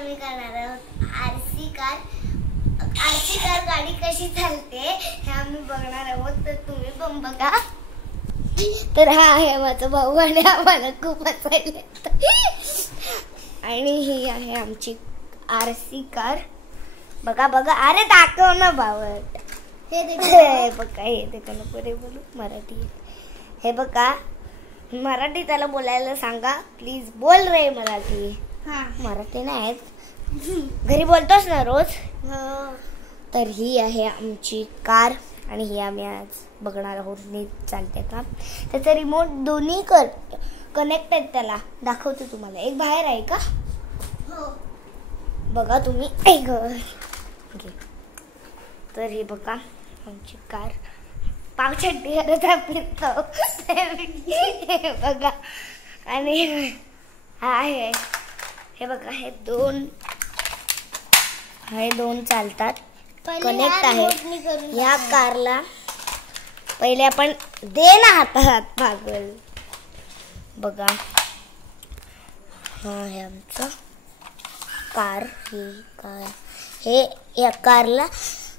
आम्ही करणार आहोत आरसी कार गाडी कशी चालते हे आम्ही बघणार आहोत, तर तुम्ही पण बघा. तर हा आहे माझा भाऊ आणि आम्हाला खूप हसायला येतं. आणि ही आहे आमची आरसी कार. बघा बघा, अरे दाखव ना बावट. हे बघा, हे देखा नको रे बोलू मराठी. हे बघा मराठी त्याला बोलायला सांगा प्लीज. बोल रे मराठी. मराठी नाही घरी बोलतोस ना रोज. तर ही आहे आमची कार आणि ही आम्ही आज बघणार आहोत नीट चालते का. त्याचा रिमोट दोन्ही कनेक्ट आहेत, त्याला दाखवते तुम्हाला. एक बाहेर आहे का बघा तुम्ही. तर हे बघा आमची कार पावचड्डी करत फिरतो. बघा आणि हा आहे हे बघा, हे दोन चालतात, कनेक्ट आहे. या कारला पहिले आपण दे ना हातात पागल. बघा हा आहे आमचं कार. हे या कारला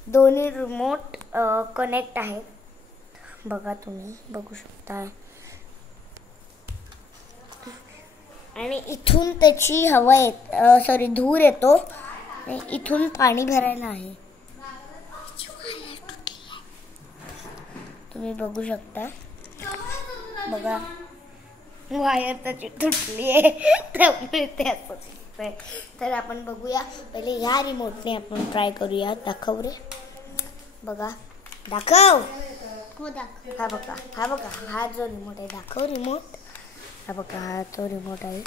दोन्ही रिमोट कनेक्ट आहेत. बघा तुम्ही बघू शकता. आणि इथून त्याची हवा धूर येतो. इथून पाणी भरायला आहे. तुम्ही बघू शकता. बघा वायर त्याची तुटली आहे, त्यामुळे ते असं दिसतंय. तर आपण बघूया पहिले ह्या रिमोटने आपण ट्राय करूया. दाखव रे. बघा दाखव. हा बघा, हा बघा, हा जो रिमोट आहे दाखव रिमोट. हा बघा, हा तो रिमोट आहे.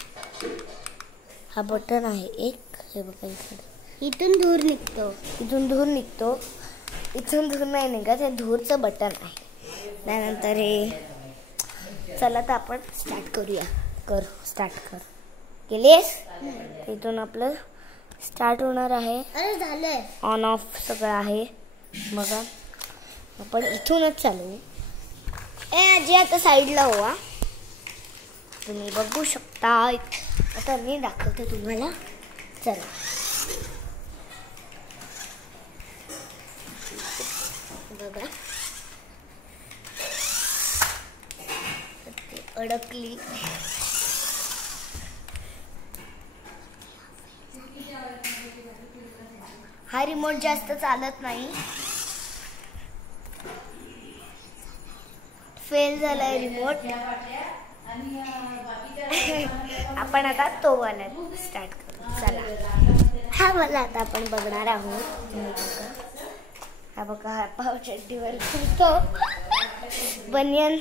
हा बटन आहे एक. हे बघा इकडे इथून धूर निघतो. इथून धूर नाही निघत, हे धूरचं बटन आहे. त्यानंतर हे चला तर आपण स्टार्ट करूया. स्टार्ट कर केलेस. इथून आपलं स्टार्ट होणार आहे. अरे झालंय. ऑन ऑफ सगळं आहे. बघा आपण इथूनच चालू. जे आता साईडला हो. तुम्ही बघू शकता. आता मी दाखवते तुम्हाला. चला बघा, अडकली. हा रिमोट जास्त चालत नाही, फेल झालाय रिमोट. आपण आता तो वाला स्टार्ट करू. चला हा वाला आता आपण बघणार आहोत. हा बघा, हा पावचड्डीवर फिरतो बनियन.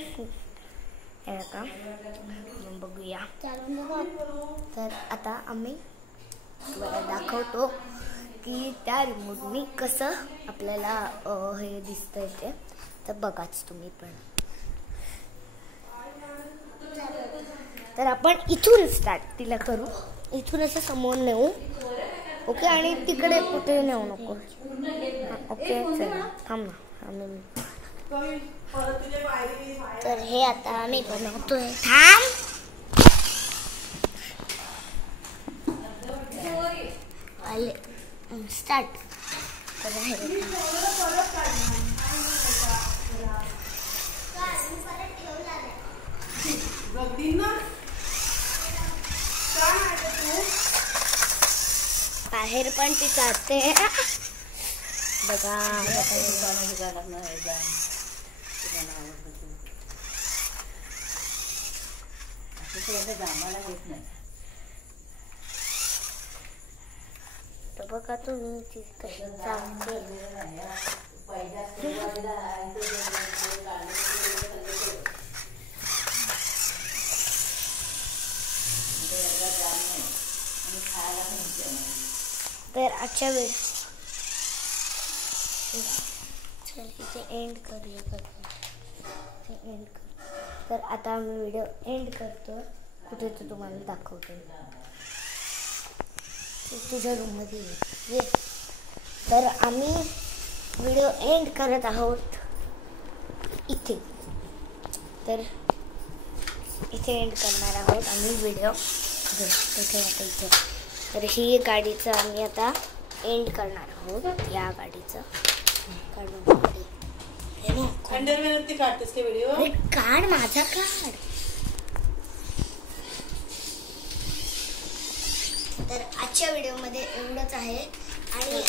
हे का बघूया. तर आता आम्ही तुम्हाला दाखवतो की त्या रिमोटनी कसं आपल्याला हे दिसतंय ते. तर बघाच तुम्ही पण. तर आपण इथून स्टार्ट तिला करू. इथून असं समोर नेऊ. ओके. आणि तिकडे कुठे नेऊ नको. ओके चला थांब ना. तर हे आता आम्ही बनवतोय. थांब. आले स्टार्ट. बाहेर पण ती जाते. बघा तर बघा तुम्ही ती कशी चालते. तर आजच्या वेळेस चल इथे एंड करूया. तर आता आम्ही व्हिडिओ एंड करतो. कुठे तर तुम्हाला दाखवतो. तुझ्या रूममध्ये ये. तर आम्ही व्हिडिओ एंड करत आहोत इथे. तर इथे एंड करणार आहोत आम्ही व्हिडिओ. इथे आता इथे तर ही गाडीचं आम्ही आता एंड करणार आहोत. या गाडीचं काढून काढ माझा काढ. तर आजच्या व्हिडिओमध्ये एवढंच आहे आणि